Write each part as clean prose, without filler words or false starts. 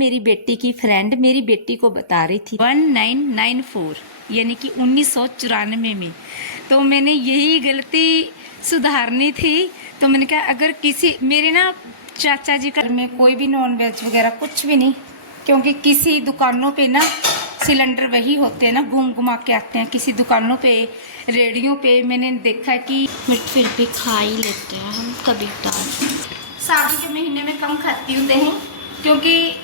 मेरी बेटी की फ्रेंड मेरी बेटी को बता रही थी 1994 यानी कि 1994 में। तो मैंने यही गलती सुधारनी थी। तो मैंने कहा अगर किसी मेरे ना चाचा जी का में कोई भी नॉन वेज वगैरह कुछ भी नहीं, क्योंकि किसी दुकानों पे ना सिलेंडर वही होते हैं ना, घूम घुमा के आते हैं। किसी दुकानों पे रेडियो पे मैंने देखा कि फिर भी खा ही लेते हैं हम कभी कभार। शादी के महीने में कम खाती हूँ दही, क्योंकि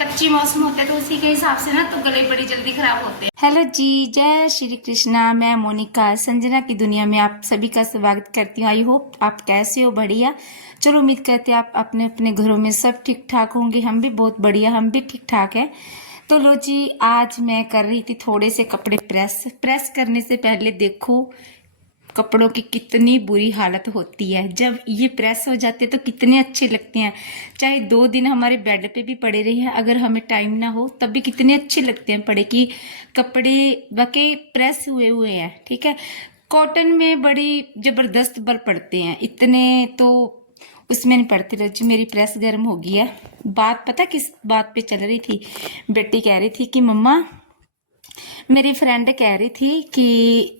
कच्ची मौसम होता है तो उसी के हिसाब से ना तो गले बड़ी जल्दी खराब होते हैं। हेलो जी, जय श्री कृष्णा। मैं मोनिका संजना की दुनिया में आप सभी का स्वागत करती हूँ। आई होप आप कैसे हो, बढ़िया। चलो उम्मीद करते हैं आप अपने अपने घरों में सब ठीक ठाक होंगे। हम भी बहुत बढ़िया, हम भी ठीक ठाक है। तो लो जी, आज मैं कर रही थी थोड़े से कपड़े प्रेस करने से पहले देखो कपड़ों की कितनी बुरी हालत होती है। जब ये प्रेस हो जाते हैं तो कितने अच्छे लगते हैं। चाहे 2 दिन हमारे बेड पे भी पड़े रहे हैं, अगर हमें टाइम ना हो तब भी कितने अच्छे लगते हैं पड़े कि कपड़े वाकई प्रेस हुए हुए हैं। ठीक है, कॉटन में बड़ी जबरदस्त बल पड़ते हैं, इतने तो उसमें नहीं पड़ते। रजी मेरी प्रेस गर्म हो गई है। बात पता किस बात पे चल रही थी? बेटी कह रही थी कि मम्मा, मेरी फ्रेंड कह रही थी कि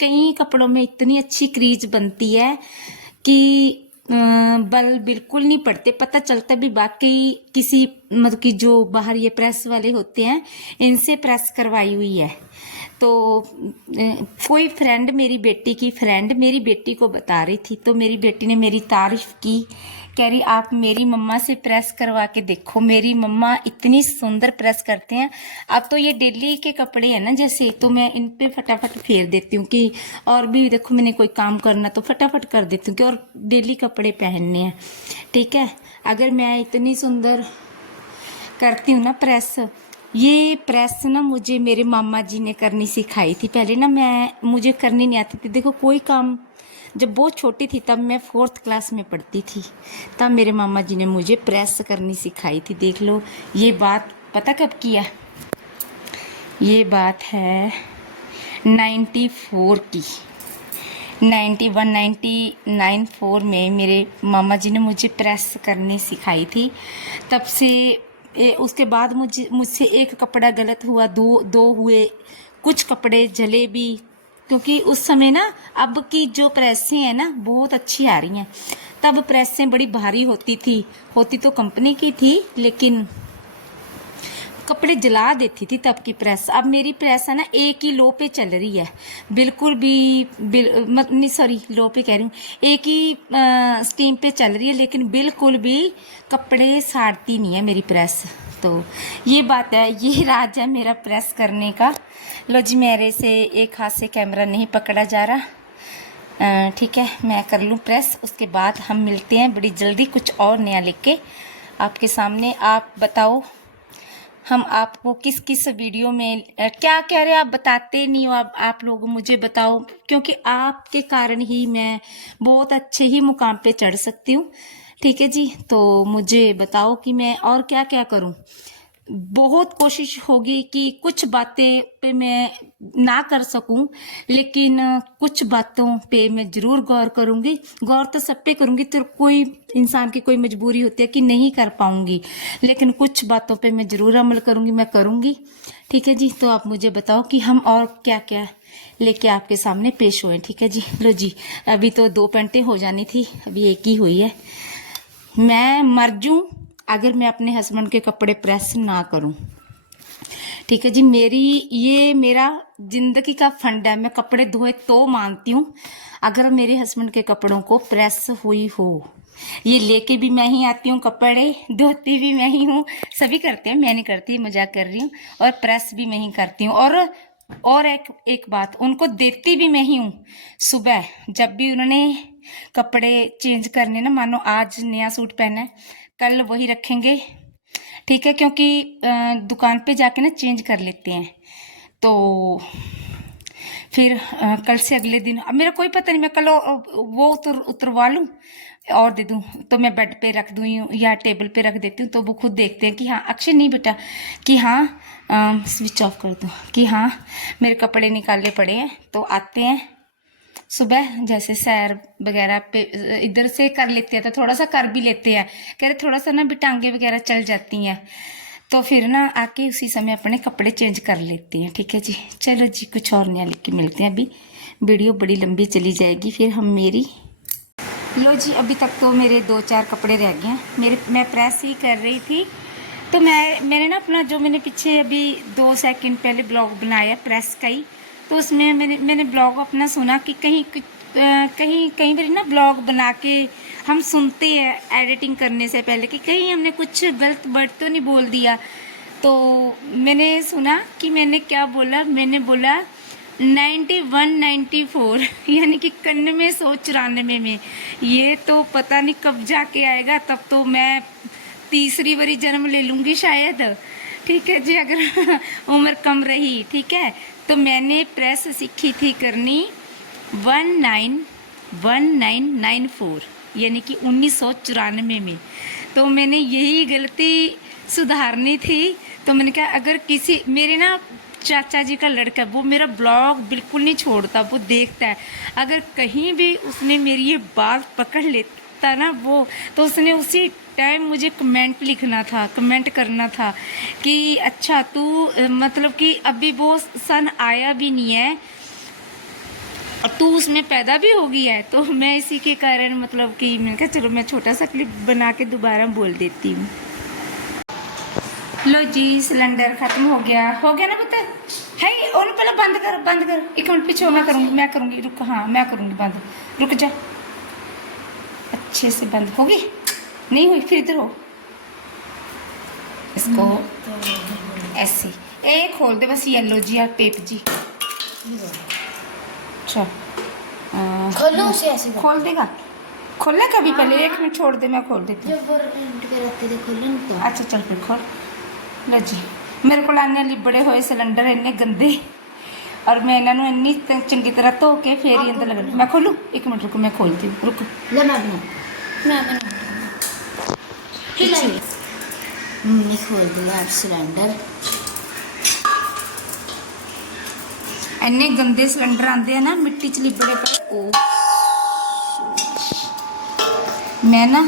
कई कपड़ों में इतनी अच्छी क्रीज बनती है कि बल बिल्कुल नहीं पड़ते। पता चलता भी वाकई किसी मतलब कि जो बाहर ये प्रेस वाले होते हैं इनसे प्रेस करवाई हुई है। तो कोई फ्रेंड मेरी बेटी की फ्रेंड मेरी बेटी को बता रही थी, तो मेरी बेटी ने मेरी तारीफ की। कह रही आप मेरी मम्मा से प्रेस करवा के देखो, मेरी मम्मा इतनी सुंदर प्रेस करते हैं। अब तो ये डेली के कपड़े हैं ना जैसे, तो मैं इन पे फटाफट फेर देती हूँ कि और भी देखो मैंने कोई काम करना तो फटाफट कर देती हूँ कि और डेली कपड़े पहनने हैं। ठीक है, अगर मैं इतनी सुंदर करती हूँ ना प्रेस, ये प्रेस ना मुझे मेरे मामा जी ने करनी सिखाई थी। पहले ना मुझे करनी नहीं आती थी। देखो कोई काम, जब बहुत छोटी थी तब मैं 4th क्लास में पढ़ती थी, तब मेरे मामा जी ने मुझे प्रेस करनी सिखाई थी। देख लो, ये बात पता कब किया? ये बात है 94 की, 94 में मेरे मामा जी ने मुझे प्रेस करनी सिखाई थी। तब से उसके बाद मुझसे एक कपड़ा गलत हुआ, दो हुए, कुछ कपड़े जले भी। क्योंकि उस समय ना, अब की जो प्रेसें हैं ना बहुत अच्छी आ रही हैं, तब प्रेसें बड़ी भारी होती थी। होती तो कंपनी की थी लेकिन कपड़े जला देती थी तब की प्रेस। अब मेरी प्रेस है ना एक ही लो पे चल रही है, बिल्कुल भी नहीं सॉरी लो पे कह रही हूँ, एक ही स्टीम पे चल रही है, लेकिन बिल्कुल भी कपड़े साड़ती नहीं है मेरी प्रेस। तो ये बात है, ये राज है मेरा प्रेस करने का। लो जी, मेरे से एक हाथ से कैमरा नहीं पकड़ा जा रहा। ठीक है, मैं कर लूँ प्रेस, उसके बाद हम मिलते हैं बड़ी जल्दी कुछ और नया लेके आपके सामने। आप बताओ हम आपको किस किस वीडियो में क्या कह रहे हैं? आप बताते नहीं हो, आप लोग मुझे बताओ, क्योंकि आपके कारण ही मैं बहुत अच्छे ही मुकाम पे चढ़ सकती हूँ। ठीक है जी, तो मुझे बताओ कि मैं और क्या क्या करूँ। बहुत कोशिश होगी कि कुछ बातें पे मैं ना कर सकूं, लेकिन कुछ बातों पे मैं जरूर गौर करूंगी। गौर तो सब पे करूंगी, तो कोई इंसान की कोई मजबूरी होती है कि नहीं कर पाऊंगी, लेकिन कुछ बातों पे मैं जरूर अमल करूंगी, मैं करूंगी। ठीक है जी, तो आप मुझे बताओ कि हम और क्या क्या लेके आपके सामने पेश हुए। ठीक है जी, लो जी, अभी तो 2 पेंटें हो जानी थी, अभी एक ही हुई है। मैं मर जूं अगर मैं अपने हस्बैंड के कपड़े प्रेस ना करूं। ठीक है जी, ये मेरा जिंदगी का फंड है। मैं कपड़े धोए तो मानती हूँ अगर मेरे हस्बैंड के कपड़ों को प्रेस हुई हो। ये लेके भी मैं ही आती हूँ, कपड़े धोती भी मैं ही हूँ, सभी करते हैं, मैं नहीं करती, मजाक कर रही हूँ। और प्रेस भी मैं ही करती हूँ। और एक बात, उनको देती भी मैं ही हूँ। सुबह जब भी उन्होंने कपड़े चेंज करने ना, मानो आज नया सूट पहना है, कल वही रखेंगे। ठीक है, क्योंकि दुकान पे जाके ना चेंज कर लेते हैं, तो फिर कल से अगले दिन अब मेरा कोई पता नहीं, मैं कल वो उतरवा लूँ और दे दूँ, तो मैं बेड पे रख दूँ या टेबल पे रख देती हूँ, तो वो खुद देखते हैं कि हाँ अक्षय नहीं बेटा, कि हाँ स्विच ऑफ कर दो, कि हाँ मेरे कपड़े निकालने पड़े हैं। तो आते हैं सुबह जैसे सैर वगैरह पे इधर से कर लेते हैं, तो थोड़ा सा कर भी लेते हैं, कह रहे थोड़ा सा ना भी टांगे वगैरह चल जाती हैं, तो फिर ना आके उसी समय अपने कपड़े चेंज कर लेते हैं। ठीक है जी, चलो जी कुछ और नया लेके मिलते हैं। अभी वीडियो बड़ी लंबी चली जाएगी फिर हम मेरी। लो जी, अभी तक तो मेरे 2-4 कपड़े रह गए हैं मेरे, मैं प्रेस ही कर रही थी। तो मैंने ना अपना जो मैंने पीछे अभी 2 सेकंड पहले ब्लॉग बनाया प्रेस का ही, तो उसमें मैंने ब्लॉग अपना सुना कि कहीं बार ना ब्लॉग बना के हम सुनते हैं एडिटिंग करने से पहले कि कहीं हमने कुछ गलत वर्ड तो नहीं बोल दिया। तो मैंने सुना कि मैंने क्या बोला, मैंने बोला 91-94 यानी कि 91-94 में। ये तो पता नहीं कब जाके आएगा, तब तो मैं तीसरी बारी जन्म ले लूँगी शायद। ठीक है जी, अगर उम्र कम रही। ठीक है, तो मैंने प्रेस सीखी थी करनी 1994 यानी कि 1994 में। तो मैंने यही गलती सुधारनी थी। तो मैंने कहा अगर किसी मेरे ना चाचा जी का लड़का, वो मेरा ब्लॉग बिल्कुल नहीं छोड़ता, वो देखता है, अगर कहीं भी उसने मेरी ये बात पकड़ लेता ना वो, तो उसने उसी टाइम मुझे कमेंट लिखना था, कमेंट करना था कि अच्छा तू मतलब कि अभी वो सन आया भी नहीं है और तू उसमें पैदा भी हो गया है। तो मैं इसी के कारण मतलब कि मैंने कहा चलो मैं छोटा सा क्लिप बना के दोबारा बोल देती हूँ। लो जी, सिलेंडर खत्म हो गया ना पता है। और पहले बंद कर 1 मिनट पीछे, मैं करूँगी रुक, हाँ मैं करूँगी बंद, रुक जा। अच्छे से बंद होगी, नहीं हुई फिर इधर हो, इसको ऐसे खोल दे बस। येलो जी और पेप जी, अच्छा खोलो उसे ऐसे कर। खोल देगा, खोलना कभी पहले 1 मिनट छोड़ दे, मैं खोल देती हूँ। जब वो पेंट के रखते थे खोलो ना तो। अच्छा चल फिर खोल। लो जी, मेरे को आने लिबड़े हुए सिलेंडर इन्ने गंदे, और मैं इन्होंने इन्नी चंगी तरह धो के फिर ही अंदर लगना। मैं खोलूँ 1 मिनट रुको, मैं खोलती हूँ, रुक। नहीं खोल दिया आप सिलेंडर। इन्ने गंदे सिलेंडर आते हैं ना मिट्टी च लिबड़े पे। ओ मैं ना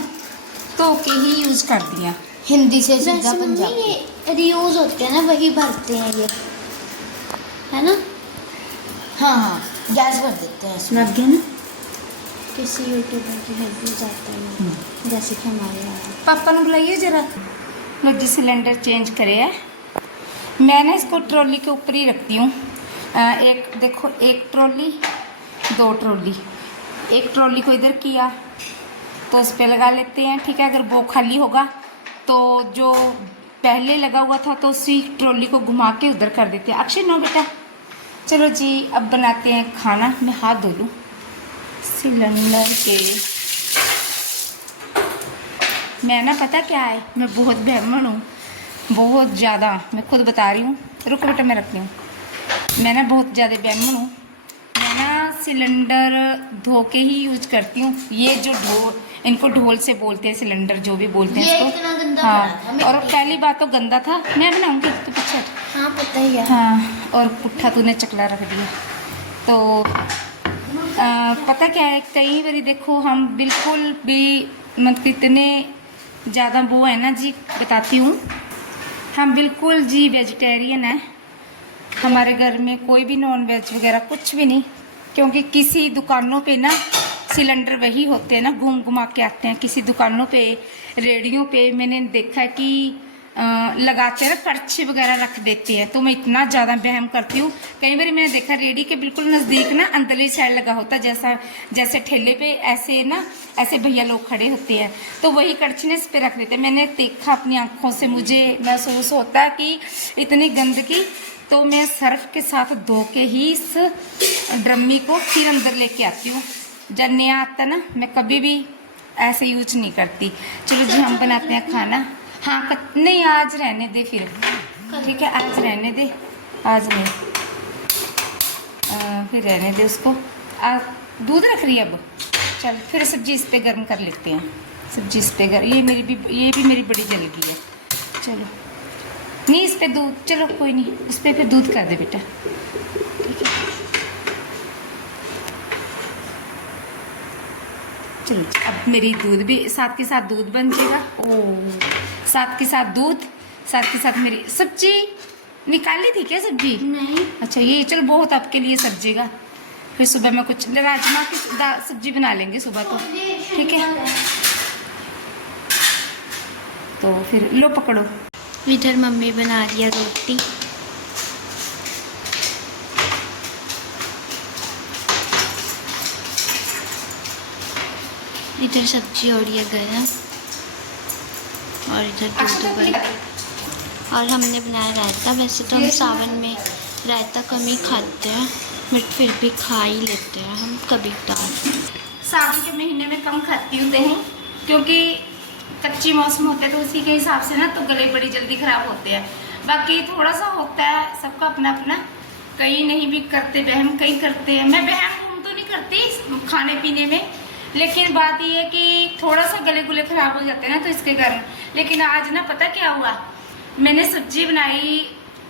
धो के ही यूज कर दिया। हिंदी से सीधा पंजाबी। ये रियूज होते हैं ना, वही भरते हैं ये, है ना। हाँ गैस भर देते हैं इसमें। लग गया ना। किसी यूट्यूबर की हेल्प हो जाता है जैसे कि हमारे यहाँ। पापा ने बुलाइए जरा। लो जी, सिलेंडर चेंज करे है। मैं ना इसको ट्रॉली के ऊपर ही रखती हूँ। एक देखो, 1 ट्रॉली 2 ट्रॉली, 1 ट्रॉली को इधर किया तो उस पर लगा लेते हैं। ठीक है, अगर वो खाली होगा तो जो पहले लगा हुआ था तो उसी ट्रॉली को घुमा के उधर कर देते हैं। अक्षय नो बेटा, चलो जी अब बनाते हैं खाना। मैं हाथ धो लूँ सिलेंडर के। मैं ना पता क्या है, मैं बहुत ब्राह्मण हूँ, बहुत ज़्यादा, मैं खुद बता रही हूँ। रुको बेटा मैं रखती हूँ। मैं ना बहुत ज़्यादा ब्राह्मण हूँ। मैं ना सिलेंडर धो के ही यूज करती हूँ। ये जो इनको ढोल से बोलते हैं, सिलेंडर जो भी बोलते हैं इसको। हाँ, और पहली बात तो गंदा था। मैं बनाऊँगी तो पीछे। हाँ पता ही है। हाँ, और पुट्ठा तूने चकला रख दिया। तो पता क्या है, कई बारी देखो हम बिल्कुल भी मतलब इतने ज़्यादा वो है ना जी, बताती हूँ, हम बिल्कुल जी वेजिटेरियन है। हमारे घर में कोई भी नॉन वेज वगैरह कुछ भी नहीं, क्योंकि किसी दुकानों पे ना सिलेंडर वही होते हैं ना, घूम घुमा के आते हैं। किसी दुकानों पे, रेडियो पे मैंने देखा है कि लगाते हैं ना, पर्चे वगैरह रख देते हैं। तो मैं इतना ज़्यादा वहम करती हूँ। कई बार मैंने देखा रेडी के बिल्कुल नज़दीक ना अंदरली साइड लगा होता है, जैसे ठेले पे ऐसे ना, ऐसे भैया लोग खड़े होते हैं, तो वही कड़छी इस पे रख देते हैं। मैंने देखा अपनी आँखों से, मुझे महसूस होता है कि इतनी गंदगी। तो मैं सर्फ के साथ धो के ही इस ड्रमी को फिर अंदर लेके आती हूँ। जब नया आता ना, मैं कभी भी ऐसे यूज नहीं करती। चलो जी हम बनाते हैं खाना। हाँ नहीं, आज रहने दे फिर, ठीक है आज रहने दे, आज नहीं फिर रहने दे उसको। दूध रख रही है अब, चल फिर सब्जी इस पे गर्म कर लेते हैं। सब्जी इस पे गर्म, ये भी मेरी बड़ी जल गई है। चलो नहीं इस पे दूध, चलो कोई नहीं, इस पे फिर दूध कर दे बेटा, ठीक है। चलो अब मेरी दूध भी साथ के साथ दूध बन जाएगा। ओ साथ के साथ दूध, साथ के साथ मेरी सब्जी निकाली थी क्या सब्जी? नहीं। अच्छा ये चल बहुत आपके लिए सब्जी का, फिर सुबह में कुछ राजमा की सब्जी बना लेंगे सुबह तो, ठीक है। तो फिर लो पकड़ो। इधर मम्मी बना रही है रोटी। इधर सब्जी हो रही है गरम और इधर दूध उबल। और हमने बनाया रायता। वैसे तो हम सावन में रायता कम ही खाते हैं, बट फिर भी खा ही लेते हैं हम कभी कभार। सावन के महीने में कम खाती हूँ दही, क्योंकि कच्ची मौसम होता है तो उसी के हिसाब से ना तो गले बड़ी जल्दी खराब होते हैं। बाकी थोड़ा सा होता है, सबका अपना अपना, कई नहीं भी करते वहम, कई करते हैं। मैं वहम तो नहीं करती खाने पीने में, लेकिन बात ये है कि थोड़ा सा गले गुले खराब हो जाते हैं ना तो इसके कारण। लेकिन आज ना पता क्या हुआ, मैंने सब्जी बनाई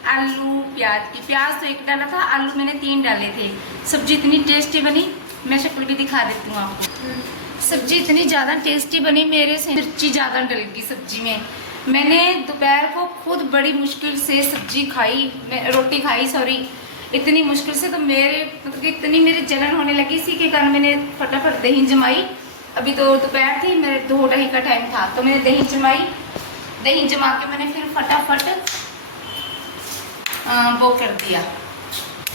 आलू प्याज की। प्याज तो एक डाला था, आलू मैंने 3 डाले थे। सब्जी इतनी टेस्टी बनी, मैं शक्ल भी दिखा देती हूँ आपको। सब्जी इतनी ज़्यादा टेस्टी बनी, मेरे से मिर्ची ज़्यादा डल गई सब्जी में। मैंने दोपहर को खुद बड़ी मुश्किल से सब्जी खाई, रोटी खाई सॉरी, इतनी मुश्किल से। तो मेरे मतलब कि इतनी मेरी जलन होने लगी, इसी के कारण मैंने फटाफट दही जमाई। अभी तो दोपहर थी, मेरे 2-2:30 का टाइम था, तो मैंने दही जमाई। दही जमा के मैंने फिर फटाफट वो कर दिया।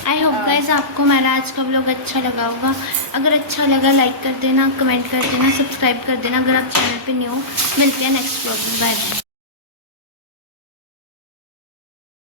आई होप गाइस आपको मेरा आज का व्लॉग अच्छा लगा होगा। अगर अच्छा लगा लाइक कर देना, कमेंट कर देना, सब्सक्राइब कर देना अगर आप चैनल पे न्यू हो। मिलते हैं नेक्स्ट व्लॉग में, बाय बाय।